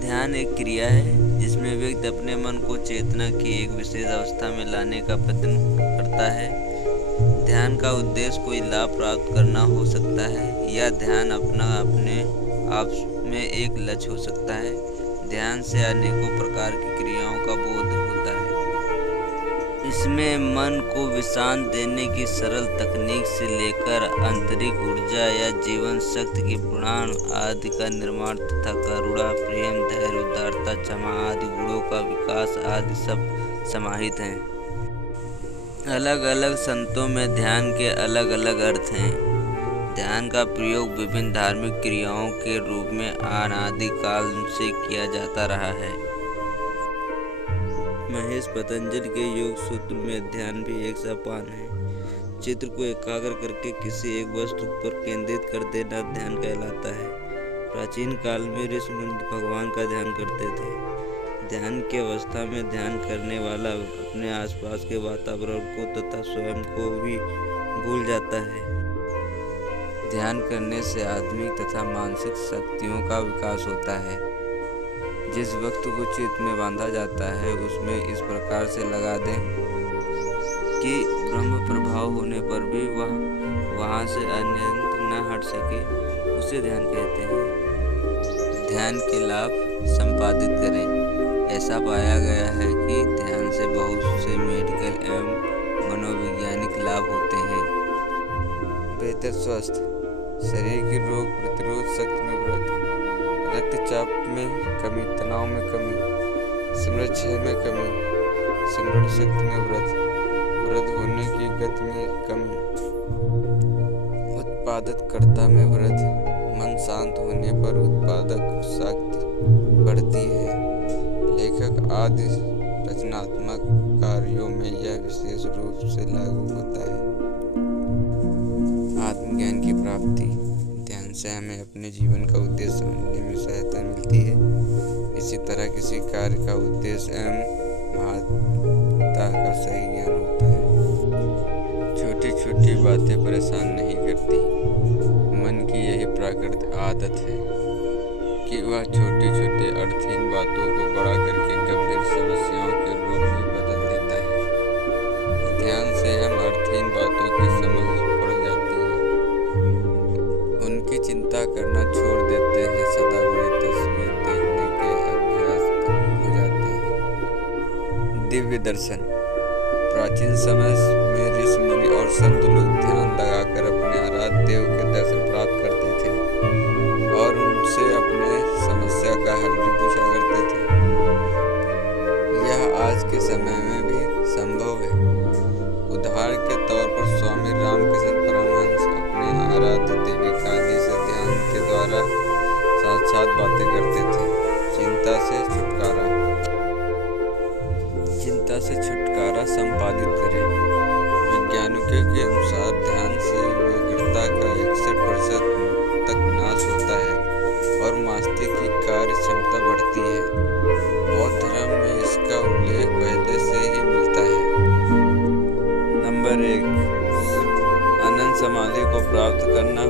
ध्यान एक क्रिया है जिसमें व्यक्ति अपने मन को चेतना की एक विशेष अवस्था में लाने का प्रयत्न करता है। ध्यान का उद्देश्य कोई लाभ प्राप्त करना हो सकता है या ध्यान अपने आप में एक लक्ष्य हो सकता है। ध्यान से अनेकों प्रकार की क्रियाओं का बोध होता है। इसमें मन को विश्राम देने की सरल तकनीक से लेकर आंतरिक ऊर्जा या जीवन शक्ति के प्राण आदि का निर्माण तथा करुणा, प्रेम, धैर्य, उदारता, क्षमा आदि गुणों का विकास आदि सब समाहित हैं। अलग अलग संतों में ध्यान के अलग अलग अर्थ हैं। ध्यान का प्रयोग विभिन्न धार्मिक क्रियाओं के रूप में अनादिकाल से किया जाता रहा है। महेश पतंजलि के योग सूत्र में ध्यान भी एक सोपान है। चित्र को एकाग्र करके किसी एक वस्तु पर केंद्रित कर देना ध्यान कहलाता है। प्राचीन काल में ऋषि मुनि भगवान का ध्यान करते थे। ध्यान की अवस्था में ध्यान करने वाला अपने आसपास के वातावरण को तथा स्वयं को भी भूल जाता है। ध्यान करने से आत्मिक तथा मानसिक शक्तियों का विकास होता है। जिस वस्तु को चित्त में बांधा जाता है उसमें इस प्रकार से लगा दें कि ब्रह्म प्रभाव होने पर भी वह वहाँ से अन्यत्र न हट सके, उसे ध्यान कहते हैं। ध्यान के लाभ संपादित करें। ऐसा पाया गया है कि ध्यान से बहुत से मेडिकल एवं मनोवैज्ञानिक लाभ होते हैं। बेहतर स्वास्थ्य, शरीर की रोग प्रतिरोध शक्ति में वृद्धि, रक्तचाप में कमी, तनाव में कमी, स्मृति क्षय में कमी, स्मरण शक्ति में वृद्धि होने की गति में कमी, उत्पादकता में वृद्धि, मन शांत होने पर उत्पादक शक्ति बढ़ती है। लेखक आदि रचनात्मक कार्यों में यह विशेष रूप से लागू होता है। आत्मज्ञान की प्राप्ति, ध्यान से हमें अपने जीवन का उद्देश्य समझने में सहायता मिलती है। इसी तरह किसी कार्य का उद्देश्य एवं महत्ता का सही ज्ञान होता है। छोटी छोटी बातें परेशान नहीं करती। मन की यही प्राकृतिक आदत है कि वह छोटी छोटी अर्थहीन बातों को बड़ा करके गंभीर समस्याओं के रूप में बदल देता है। ध्यान से हम अर्थहीन बातों की समझ बढ़ जाती है, उनकी चिंता करना छोड़ देते हैं, सदा बड़ी तस्वीर देखने के अभ्यस्त हो जाते हैं। दिव्य दर्शन, प्राचीन समय में ऋषि मुनि और संत लोग ध्यान लगाकर अपने आराध्य देव के दर्शन प्राप्त करते थे और उनसे अपने समस्या का हल भी पूछा करते थे। यह आज के समय में भी संभव है। उदाहरण के तौर पर स्वामी रामकृष्ण परमहंस अपने आराध्य देवी काली से ध्यान के द्वारा साक्षात बातें करते थे। चिंता से छुटकारा संपादित करें। वैज्ञानिकों के अनुसार ध्यान से व्यग्रता का 61% तक नाश होता है और मस्तिष्क की कार्य क्षमता बढ़ती है। बौद्ध धर्म में इसका उल्लेख पहले से ही मिलता है। नंबर 1, अनंत समाधि को प्राप्त करना